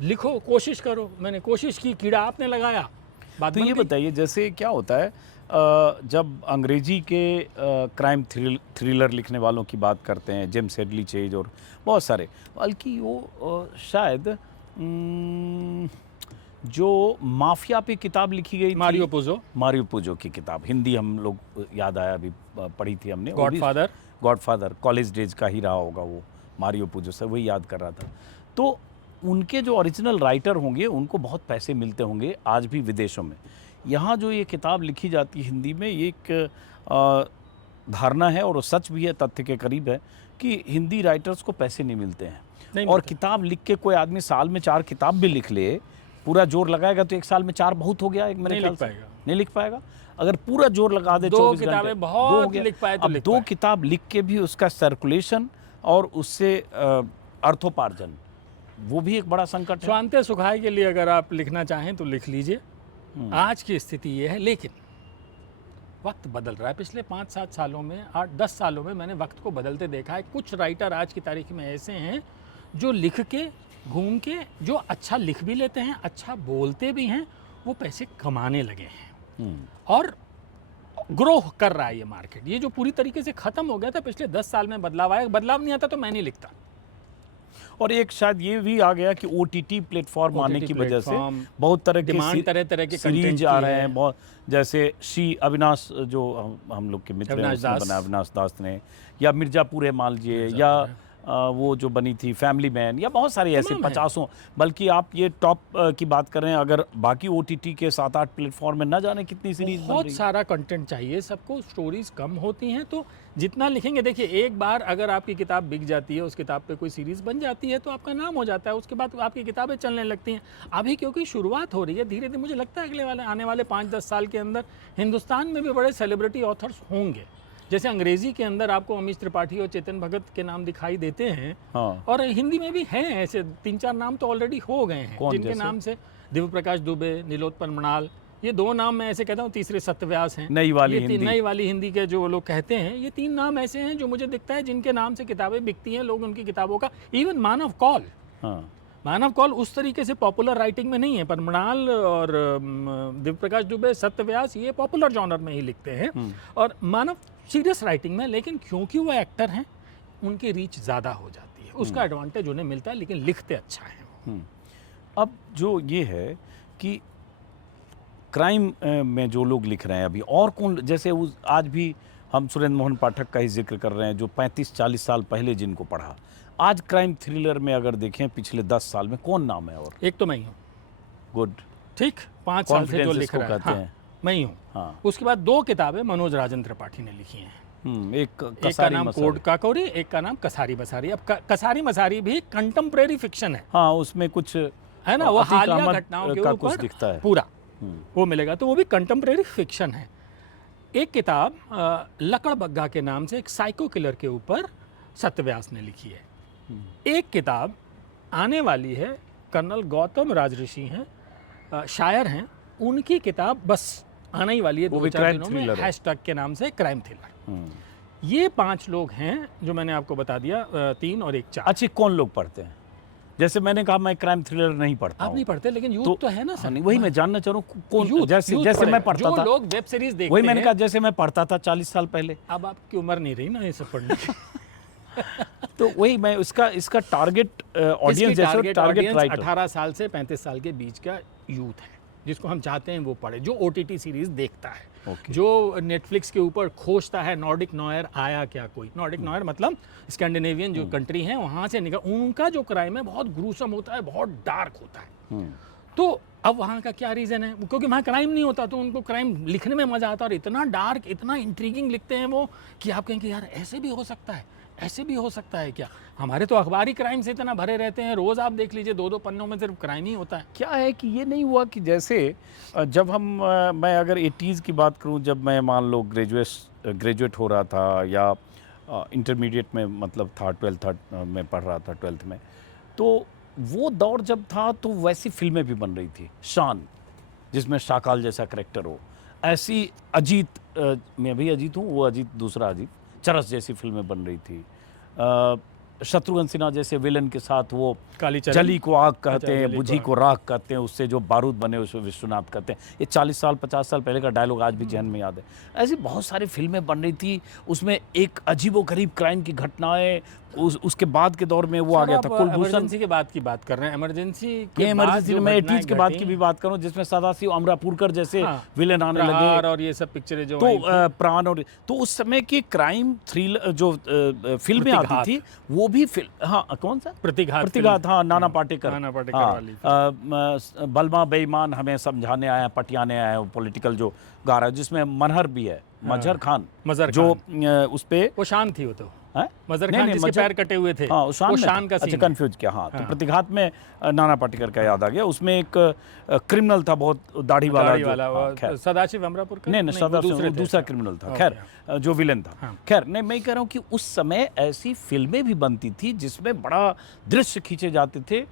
लिखो, कोशिश करो। मैंने कोशिश की, कीड़ा आपने लगाया, बात तो ये बताइए, जैसे क्या होता है जब अंग्रेजी के क्राइम थ्रिलर लिखने वालों की बात करते हैं, जेम्स हेडली चेज और बहुत सारे, बल्कि वो शायद जो माफिया पे किताब लिखी गई थी, मारियो पुजो की किताब, हिंदी हम लोग याद आया अभी पढ़ी थी हमने, गॉडफादर कॉलेज डेज का ही रहा होगा वो, मारियो पुजो सर, वही याद कर रहा था। तो उनके जो ओरिजिनल राइटर होंगे उनको बहुत पैसे मिलते होंगे आज भी विदेशों में। यहाँ जो ये किताब लिखी जाती है हिंदी में, ये एक धारणा है और वो सच भी है, तथ्य के करीब है कि हिंदी राइटर्स को पैसे नहीं मिलते हैं। और किताब लिख के कोई आदमी साल में 4 किताब भी लिख ले, पूरा जोर लगाएगा तो एक साल में 4 बहुत हो गया, एक मेरे ख्याल से नहीं लिख पाएगा। अगर पूरा जोर लगा दे 24 घंटे, बहुत लिख पाए तो 2 किताब लिख के भी उसका सर्कुलेशन और उससे अर्थोपार्जन, वो भी एक बड़ा संकट है। स्वांत्य सुखाय के लिए अगर आप लिखना चाहें तो लिख लीजिए, आज की स्थिति ये है। लेकिन वक्त बदल रहा है। पिछले 5-7 सालों में, 8-10 सालों में मैंने वक्त को बदलते देखा है। कुछ राइटर आज की तारीख में ऐसे हैं जो लिख के, घूम के, जो अच्छा लिख भी लेते हैं, अच्छा बोलते भी हैं, वो पैसे कमाने लगे हैं और ग्रो कर रहा है ये मार्केट। ये जो पूरी तरीके से ख़त्म हो गया था, पिछले 10 साल में बदलाव आया। बदलाव नहीं आता तो मैं नहीं लिखता। और एक शायद ये भी आ गया कि OTT प्लेटफॉर्म आने की वजह से बहुत तरह के सीरीज आ रहे हैं, बहुत, जैसे अविनाश जो हम लोग के मित्र हैं, अविनाश दास ने, या मिर्जापुर है मान लीजिए, या वो जो बनी थी फैमिली मैन, या बहुत सारी ऐसे 50, बल्कि आप ये टॉप की बात कर रहे हैं, अगर बाकी OTT के 7-8 प्लेटफॉर्म में न जाने कितनी सीरीज, बहुत सारा कंटेंट चाहिए सबको, स्टोरीज कम होती हैं, तो जितना लिखेंगे, देखिए एक बार अगर आपकी किताब बिक जाती है, उस किताब पे कोई सीरीज बन जाती है तो आपका नाम हो जाता है, उसके बाद आपकी किताबें चलने लगती हैं। अभी क्योंकि शुरुआत हो रही है धीरे धीरे, मुझे लगता है आने वाले 5-10 साल के अंदर हिंदुस्तान में भी बड़े सेलिब्रिटी ऑथर्स होंगे। जैसे अंग्रेजी के अंदर आपको अमीश त्रिपाठी और चेतन भगत के नाम दिखाई देते हैं, और हिंदी में भी हैं ऐसे 3-4 नाम तो ऑलरेडी हो गए हैं, जिनके नाम से दिव्य प्रकाश दुबे, नीलोत्पल मृणाल, ये 2 नाम मैं ऐसे कहता हूँ, तीसरे सत्यव्यास हैं, नई वाली हिंदी के जो लोग कहते हैं, ये 3 नाम ऐसे हैं जो मुझे दिखता है जिनके नाम से किताबें बिकती हैं, लोग उनकी किताबों का, इवन मानव कौल उस तरीके से पॉपुलर राइटिंग में नहीं है, पर मृणाल और दिव्य प्रकाश दुबे, सत्यव्यास, ये पॉपुलर जॉनर में ही लिखते हैं, और मानव सीरियस राइटिंग में। लेकिन क्योंकि वो एक्टर हैं, उनकी रीच ज़्यादा हो जाती है, उसका एडवांटेज उन्हें मिलता है, लेकिन लिखते अच्छा है। अब जो ये है कि क्राइम में जो लोग लिख रहे हैं अभी, और कौन, जैसे आज भी हम सुरेंद्र मोहन पाठक का ही जिक्र कर रहे हैं, जो 35-40 साल पहले जिनको पढ़ा, आज क्राइम थ्रिलर में अगर देखें पिछले 10 साल में कौन नाम है? और एक तो मैं ही हूँ। गुड, ठीक, 5 साल से जो लिख रहा है, मैं ही हूँ। हाँ। उसके बाद 2 किताबें मनोज राजन त्रिपाठी ने लिखी हैं, एक का नाम कोड काकोरी, एक का नाम कसारी मसारी। अब कसारी मसारी भी कंटेम्प्रेरी फिक्शन है, हाँ, उसमें कुछ है ना, वो हालिया घटनाओं के ऊपर दिखता है पूरा, वो मिलेगा, तो वो भी कंटेम्प्रेरी फिक्शन है। एक किताब लकड़ बग्गा के नाम से एक साइको किलर के ऊपर सत्यव्यास ने लिखी है। एक किताब आने वाली है, कर्नल गौतम राजऋषि हैं, शायर हैं, उनकी किताब बस आने ही वाली है 2-4 दिनों में, हैशटैग के नाम से, क्राइम थ्रिलर। ये 5 लोग हैं जो मैंने आपको बता दिया, 3 और 1 4। अच्छे कौन लोग पढ़ते हैं? जैसे मैंने कहा मैं क्राइम थ्रिलर नहीं पढ़ता। आप नहीं पढ़ते, लेकिन यूथ तो है ना सर। वही मैं जानना चाह रहा हूँ, कौन, जैसे मैं पढ़ता था, लोग वेब सीरीज देखते हैं, वही मैंने कहा जैसे मैं पढ़ता था 40 साल पहले। अब आपकी उम्र नहीं रही ना ये सब पढ़ने की। तो वही मैं इसका टारगेट ऑडियंस, जैसे टारगेट राइटर 18 साल से 35 साल के बीच का यूथ है, जिसको हम चाहते हैं वो पढ़े, जो OTT सीरीज देखता है, जो नेटफ्लिक्स के ऊपर खोजता है, नॉर्डिक नॉयर आया क्या कोई, नॉर्डिक नॉयर मतलब स्कैंडिनेवियन जो कंट्री है वहाँ से निकल, उनका जो क्राइम है बहुत ग्रूसम होता है, बहुत डार्क होता है। तो अब वहाँ का क्या रीज़न है? क्योंकि वहाँ क्राइम नहीं होता, तो उनको क्राइम लिखने में मज़ा आता है, और इतना डार्क, इतना इंट्रीगिंग लिखते हैं वो कि आप कहेंगे यार ऐसे भी हो सकता है, ऐसे भी हो सकता है क्या? हमारे तो अखबारी क्राइम से इतना भरे रहते हैं, रोज़ आप देख लीजिए 2-2 पन्नों में सिर्फ क्राइम ही होता है। क्या है कि ये नहीं हुआ कि जैसे जब मैं अगर 80s की बात करूं, जब मैं मान लो ग्रेजुएट हो रहा था, या इंटरमीडिएट में मतलब था, 12th में पढ़ रहा था, 12th में, तो वो दौर जब था तो वैसी फिल्में भी बन रही थी, शान, जिसमें शाकाल जैसा करेक्टर हो, ऐसी अजीत, मैं भी अजीत हूँ, वो अजीत दूसरा अजीत, चरस जैसी फिल्में बन रही थी, शत्रुघ्न सिन्हा जैसे विलन के साथ वो जली को आग कहते हैं, बुझी को राख कहते हैं, उससे जो बारूद बने उसे विश्वनाथ कहते हैं। ये 40 साल 50 साल पहले का डायलॉग आज भी जहन में याद है। ऐसी बहुत सारी फिल्में बन रही थी, उसमें एक अजीबोगरीब क्राइम की घटनाएं, उसके बाद के दौर में वो आ गया था कुलभूषण। इमरजेंसी के बाद की बात कर रहे हैं, इमरजेंसी ये इमरजेंसी मैं 80s के बाद की भी बात करूं, जिसमें सदाशिव अमरापुरकर जैसे विलेन आने लगे और ये सब पिक्चरें जो तो प्राण, और तो उस समय की क्राइम थ्रिलर जो फिल्में आती थी वो भी हाँ कौन सा प्रतिघात, हाँ नाना पाटेकर वाली, बलमा बेईमान हमें समझाने आया, पटियाने आया, पॉलिटिकल जो गा रहा है, जिसमें मनहर भी है, मजहर खान जो उस पे वो शान थी, वो तो मजहर नहीं, खान नहीं, जिसके पैर कटे हुए थे, हाँ, वो शान का सीन। अच्छा कंफ्यूज किया, हाँ। तो प्रतिघात में नाना पाटेकर का याद आ गया। उसमें एक क्रिमिनल था बहुत दाढ़ी वाला, सदाशिव अमरापुरकर, नहीं सदाशिव दूसरा क्रिमिनल था, खैर जो विलेन था। खैर नहीं, मैं कह रहा हूँ कि उस समय ऐसी फिल्में भी बनती थी जिसमें बड़ा दृश्य खींचे जाते थे।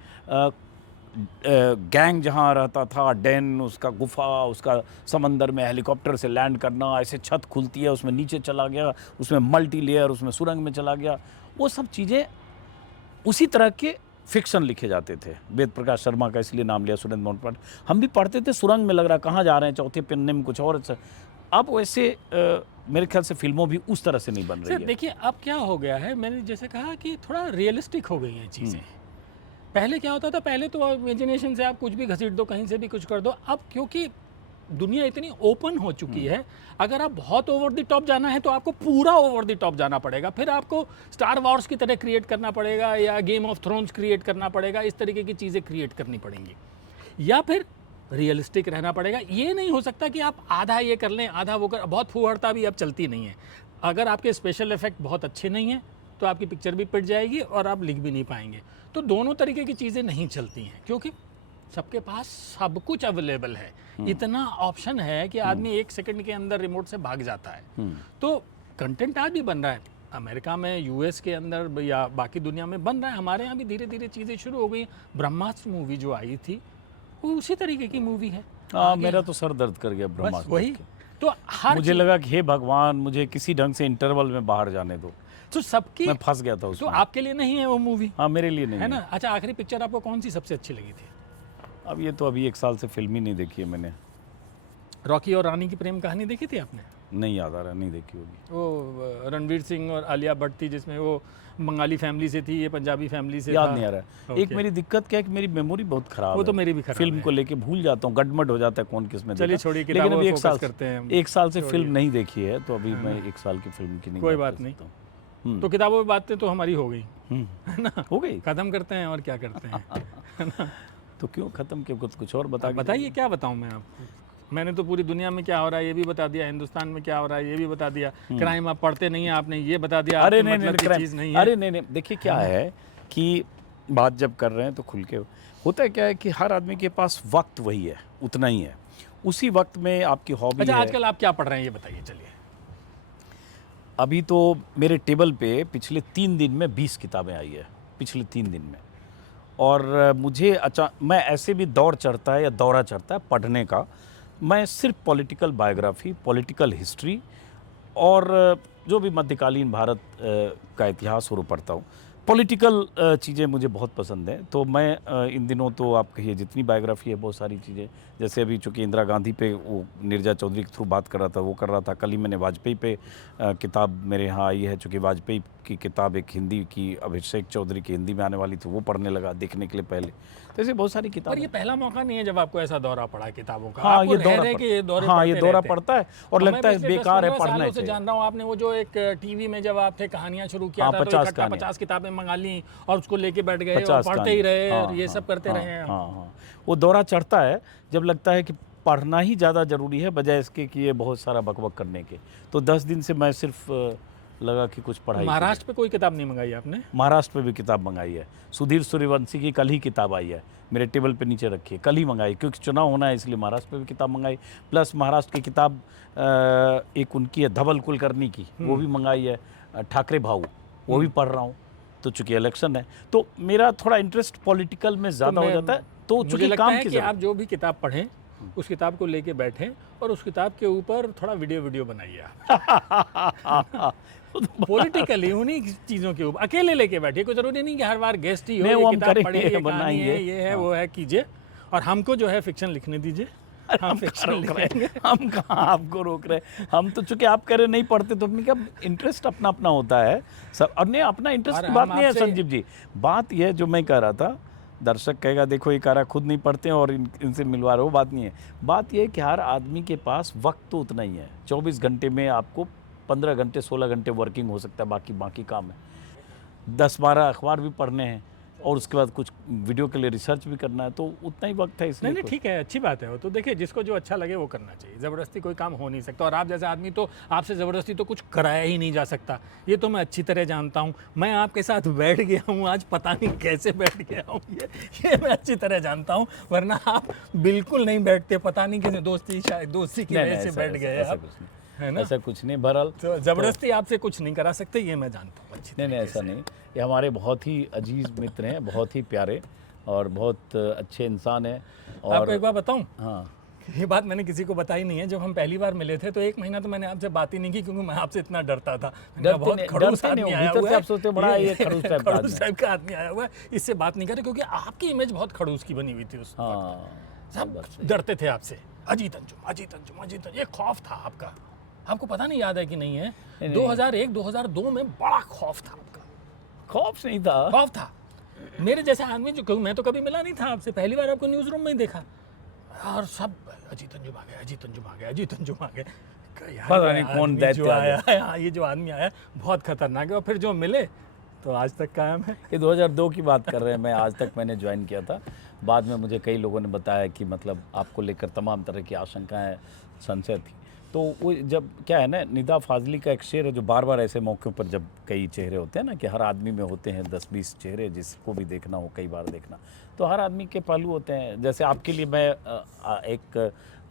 गैंग जहाँ रहता था, डेन, उसका गुफा, उसका समंदर में हेलीकॉप्टर से लैंड करना, ऐसे छत खुलती है, उसमें नीचे चला गया, उसमें मल्टी लेयर, उसमें सुरंग में चला गया, वो सब चीज़ें उसी तरह के फिक्शन लिखे जाते थे। वेद प्रकाश शर्मा का इसलिए नाम लिया, सुरेंद्र मोहन पाठ, हम भी पढ़ते थे, सुरंग में लग रहा कहाँ जा रहे हैं, चौथे पन्ने में कुछ और। अब वैसे मेरे ख्याल से फिल्मों भी उस तरह से नहीं बन रही है। देखिए अब क्या हो गया है, मैंने जैसे कहा कि थोड़ा रियलिस्टिक हो गई हैं चीज़ें। पहले क्या होता था, पहले तो इमेजिनेशन से आप कुछ भी घसीट दो, कहीं से भी कुछ कर दो। अब क्योंकि दुनिया इतनी ओपन हो चुकी है, अगर आप बहुत ओवर द टॉप जाना है तो आपको पूरा ओवर द टॉप जाना पड़ेगा, फिर आपको स्टार वॉर्स की तरह क्रिएट करना पड़ेगा, या गेम ऑफ थ्रोन्स क्रिएट करना पड़ेगा, इस तरीके की चीज़ें क्रिएट करनी पड़ेंगी, या फिर रियलिस्टिक रहना पड़ेगा। ये नहीं हो सकता कि आप आधा ये कर लें आधा वो कर, बहुत फूहड़ता भी अब चलती नहीं है। अगर आपके स्पेशल इफेक्ट बहुत अच्छे नहीं हैं तो आपकी पिक्चर भी पिट जाएगी और आप लिख भी नहीं पाएंगे। तो दोनों तरीके की चीज़ें नहीं चलती हैं, क्योंकि सबके पास सब कुछ अवेलेबल है, इतना ऑप्शन है कि आदमी 1 सेकंड के अंदर रिमोट से भाग जाता है। तो कंटेंट आज भी बन रहा है, अमेरिका में, यूएस के अंदर या बाकी दुनिया में बन रहा है, हमारे यहाँ भी धीरे धीरे चीज़ें शुरू हो गई। ब्रह्मास्त्र मूवी जो आई थी वो उसी तरीके की मूवी है। मेरा तो सर दर्द कर गया ब्रह्मास्त्र। वही तो मुझे लगा कि हे भगवान, मुझे किसी ढंग से इंटरवल में बाहर जाने दो, तो सबकी मैं फंस गया था उसमें। तो आपके लिए नहीं है वो मूवी? हाँ मेरे लिए नहीं है ना। अच्छा, आखिरी पिक्चर आपको कौन सी सबसे अच्छी लगी थी? अब ये तो अभी 1 साल से फिल्म ही नहीं देखी है मैंने। रॉकी और रानी की प्रेम कहानी देखी थी आपने? नहीं याद आ रहा, नहीं देखी होगी। वो रणवीर सिंह और आलिया भट्ट थी, जिसमें वो बंगाली फैमिली से थी, ये पंजाबी फैमिली से याद नहीं आ रहा है। एक मेरी दिक्कत क्या है कि मेरी मेमोरी बहुत खराब है। वो तो मेरी भी खराब है। फिल्म को लेके भूल जाता हूँ, गड़बड़ हो जाता है कौन किस में। चलिए छोड़िए, लेकिन अभी 1 साल से छोड़िए। फिल्म नहीं देखी है, तो अभी मैं 1 साल की फिल्म की नहीं। कोई बात नहीं। तो किताबों में बातें तो हमारी हो गई, है ना, हो गई, खत्म करते हैं और क्या करते हैं। तो क्यों खत्म किया, कुछ और बताइए। क्या बताऊँ मैं आपको? मैंने तो पूरी दुनिया में क्या हो रहा है ये भी बता दिया, हिंदुस्तान में क्या हो रहा है ये भी बता दिया, क्राइम आप पढ़ते नहीं है आपने ये बता दिया। अरे नहीं, मतलब चीज़ नहीं है। अरे नहीं, देखिए क्या है कि बात जब कर रहे हैं तो खुल के होता है। क्या है कि हर आदमी के पास वक्त वही है, उतना ही है, उसी वक्त में आपकी हॉबी। अच्छा, आजकल आप क्या पढ़ रहे हैं ये बताइए। चलिए, अभी तो मेरे टेबल पे पिछले 3 दिन में 20 किताबें आई है, पिछले 3 दिन में। और मुझे मैं ऐसे भी दौर चढ़ता है या दौरा चढ़ता है पढ़ने का। मैं सिर्फ पॉलिटिकल बायोग्राफी, पॉलिटिकल हिस्ट्री और जो भी मध्यकालीन भारत का इतिहास वो पढ़ता हूँ। पॉलिटिकल चीज़ें मुझे बहुत पसंद हैं, तो मैं इन दिनों तो आप कहिए जितनी बायोग्राफी है बहुत सारी चीज़ें, जैसे अभी चूँकि इंदिरा गांधी पे वो नीरजा चौधरी के थ्रू बात कर रहा था, वो कर रहा था। कल ही मैंने वाजपेयी पे किताब मेरे यहाँ आई है, चूँकि वाजपेयी की किताब एक हिंदी की अभिषेक चौधरी की हिंदी में आने वाली थी, वो पढ़ने लगा देखने के लिए पहले। तो ऐसे बहुत सारी किताब। ये पहला मौका नहीं है जब आपको ऐसा दौरा पड़ा किताबों का। हाँ, ये दौरा पड़ता है और लगता है बेकार है पढ़ना से। जान रहा हूँ आपने वो जो एक टीवी में जब आप थे कहानियाँ शुरू किया था, 50 किताबें मंगा ली और उसको लेके बैठ गए और पढ़ते ही रहे और ये सब करते रहे। हाँ, वो दौरा चढ़ता है जब लगता है कि पढ़ना ही ज़्यादा ज़रूरी है बजाय इसके कि ये बहुत सारा बकबक करने के। तो 10 दिन से मैं सिर्फ लगा कि कुछ पढ़ाई। महाराष्ट्र पे कोई किताब नहीं मंगाई आपने? महाराष्ट्र पे भी किताब मंगाई है, सुधीर सूर्यवंशी की कल ही किताब आई है, मेरे टेबल पे नीचे रखी है, कल ही मंगाई, क्योंकि चुनाव होना है इसलिए महाराष्ट्र पे भी किताब मंगाई। प्लस महाराष्ट्र की किताब एक उनकी है धवल कुलकर्णी की, वो भी मंगाई है, ठाकरे भाऊ, वो भी पढ़ रहा हूँ। तो चूँकि इलेक्शन है तो मेरा थोड़ा इंटरेस्ट पॉलिटिकल में ज़्यादा हो जाता है। तो मुझे लगता है कि आप जो भी किताब पढ़ें उस किताब को लेके बैठें और उस किताब के ऊपर थोड़ा वीडियो बनाइए आप। पॉलिटिकली उन्हीं चीज़ों के ऊपर अकेले लेके बैठिए, कोई ज़रूरी नहीं कि हर बार गेस्ट ही हो, ये किताब पढ़िए, ये कहानी है, ये है, वो है, कीजिए और हमको जो है फिक्शन लिखने दीजिए। हम फिक्शन रोक रहे लिखेंगे। हैं, हम कहाँ आपको रोक रहे हैं। हम तो चूंकि आप कह रहे नहीं पढ़ते, तो अपनी क्या इंटरेस्ट अपना अपना होता है सब। और नहीं, अपना इंटरेस्ट और की बात हम नहीं है आपसे- संजीव जी, बात यह है जो मैं कह रहा था, दर्शक कहेगा देखो ये कह रहा खुद नहीं पढ़ते हैं और इनसे मिलवा रहे हो, बात नहीं है। बात यह है कि हर आदमी के पास वक्त तो उतना ही है, 24 घंटे में आपको 15 घंटे 16 घंटे वर्किंग हो सकता है, बाकी बाकी काम है। 10-12 अखबार भी पढ़ने हैं और उसके बाद कुछ वीडियो के लिए रिसर्च भी करना है, तो उतना ही वक्त है। इसलिए नहीं ठीक है, अच्छी बात है वो तो। देखिए, जिसको जो अच्छा लगे वो करना चाहिए, ज़बरदस्ती कोई काम हो नहीं सकता। और आप जैसे आदमी तो आपसे ज़बरदस्ती तो कुछ कराया ही नहीं जा सकता, ये तो मैं अच्छी तरह जानता हूँ। मैं आपके साथ बैठ गया हूँ आज, पता नहीं कैसे बैठ गया हूँ, ये मैं अच्छी तरह जानता हूँ, वरना आप बिल्कुल नहीं बैठते, पता नहीं किसी दोस्ती शायद दोस्ती की वजह से बैठ गए आप, है ना। ऐसा कुछ नहीं, बहरहाल तो ज़बरदस्ती आपसे कुछ नहीं करा सकते, ये मैं जानता हूँ अच्छी नहीं तरीके ऐसा से। नहीं। ये हमारे बहुत ही अजीज मित्र हैं, बहुत ही प्यारे और बहुत अच्छे इंसान हैं। और आपको एक बात बताऊं, हाँ, ये बात मैंने किसी को बताई नहीं है। जब हम पहली बार मिले थे तो 1 महीना तो मैंने आपसे बात ही नहीं की, क्योंकि मैं आपसे इतना डरता था। मैंने कहा, बहुत खड़ूस डरते नहीं आदमी हो, आया भीतर हुआ से है, आप सोचते हो बड़ा ये खड़ूस टाइप का आदमी खड़ूस है। टाइप का आदमी आया हुआ है, इससे बात नहीं करे, क्योंकि आपकी इमेज बहुत खड़ूस की बनी हुई थी उस वक्त। हाँ, सब बात सही। डरते थे आपसे, अजीत अंजुम अजीत अंजुम अजीत अंजुम, ये खौफ था आपका। आपको पता नहीं याद है कि नहीं है, 2001-2002 में बड़ा खौफ था आपका, खौफ नहीं था। खौफ था। मेरे जैसे आदमी जो, मैं तो कभी मिला नहीं था आपसे, पहली बार आपको न्यूज़ रूम में ही देखा, और सब अजीत अंजुम आ गया, अजीत अंजुम आ गया, अजीत अंजुम आ गया। यार, पता नहीं ये कौन आदमी दैत्य जो आ आया है, हाँ, ये जो आदमी आया बहुत खतरनाक है। और फिर जो मिले तो आज तक कायम है। ये 2002 की बात कर रहे हैं, मैं आज तक मैंने ज्वाइन किया था। बाद में मुझे कई लोगों ने बताया कि मतलब आपको लेकर तमाम तरह की आशंकाएं, संशय थी। तो वो जब क्या है ना, निदा फाजली का एक शेर है जो बार बार ऐसे मौक़ों पर, जब कई चेहरे होते हैं ना, कि हर आदमी में होते हैं 10-20 चेहरे, जिसको भी देखना हो कई बार देखना, तो हर आदमी के पहलू होते हैं। जैसे आपके लिए मैं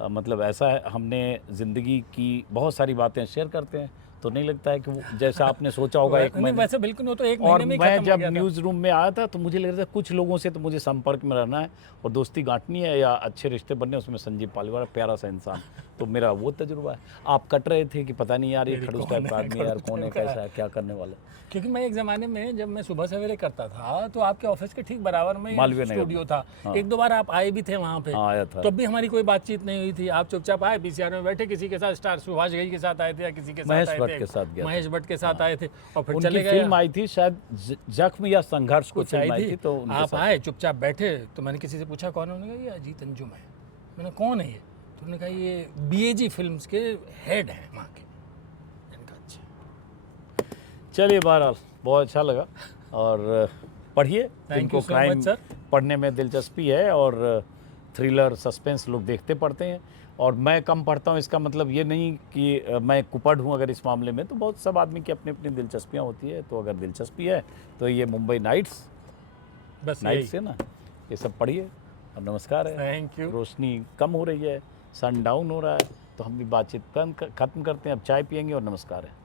मतलब ऐसा है, हमने ज़िंदगी की बहुत सारी बातें शेयर करते हैं, तो नहीं लगता है कि वो जैसा आपने सोचा होगा एक नहीं, महीने। वैसे बिल्कुल, वो तो 1 और महीने में ही मैं खत्म हो जब गया था। न्यूज़ रूम में आया था तो मुझे लग रहा था कुछ लोगों से तो मुझे संपर्क में रहना है और दोस्ती गांठनी है या अच्छे रिश्ते बनने, उसमें संजीव पालीवाल प्यारा सा इंसान, तो मेरा वो तजुर्बा है। आप कट रहे थे कि पता नहीं यार ये खड़ूस टाइप का आदमी है यार, कौन है, कैसा है, क्या करने वाला है। क्योंकि मैं एक ज़माने में जब मैं सुबह सवेरे करता था तो आपके ऑफिस के ठीक बराबर में मालवीय नगर स्टूडियो था। हाँ। 1-2 बार आप आए भी थे वहाँ पे, हाँ, आया था। तब भी हमारी कोई बातचीत नहीं हुई थी। आप चुपचाप आए, पीसीआर में बैठे, किसी के साथ स्टार सुभाष घई के साथ आए थे या किसी के साथ महेश आए भट्ट थे, के साथ गया था। महेश भट्ट के साथ आए थे, और फिर उनकी चले गए। फिल्म आई थी शायद जख्म या संघर्ष, कुछ कुछ आई फिल्म आई थी, थी, तो उनके आप साथ। आए, चुपचाप बैठे, तो मैंने किसी से पूछा कौन है, उन्होंने कहा ये अजीत अंजुम है। मैंने कौन है ये, तो उन्होंने कहा ये बीएजी फिल्म्स के हेड हैं वहाँ के। मैंने कहा अच्छा। चलिए, बहरहाल बहुत अच्छा लगा। और पढ़िए, जिनको you so crime much, sir. पढ़ने में दिलचस्पी है और थ्रिलर सस्पेंस लोग देखते पढ़ते हैं, और मैं कम पढ़ता हूँ, इसका मतलब ये नहीं कि मैं कुपड़ हूँ अगर इस मामले में, तो बहुत सब आदमी की अपनी अपनी दिलचस्पियाँ होती है। तो अगर दिलचस्पी है तो ये मुंबई नाइट्स बस नाइट्स है ना, ये सब पढ़िए। और नमस्कार है। Thank you. रोशनी कम हो रही है, सन डाउन हो रहा है, तो हम भी बातचीत खत्म करते हैं, अब चाय पियेंगे और नमस्कार है।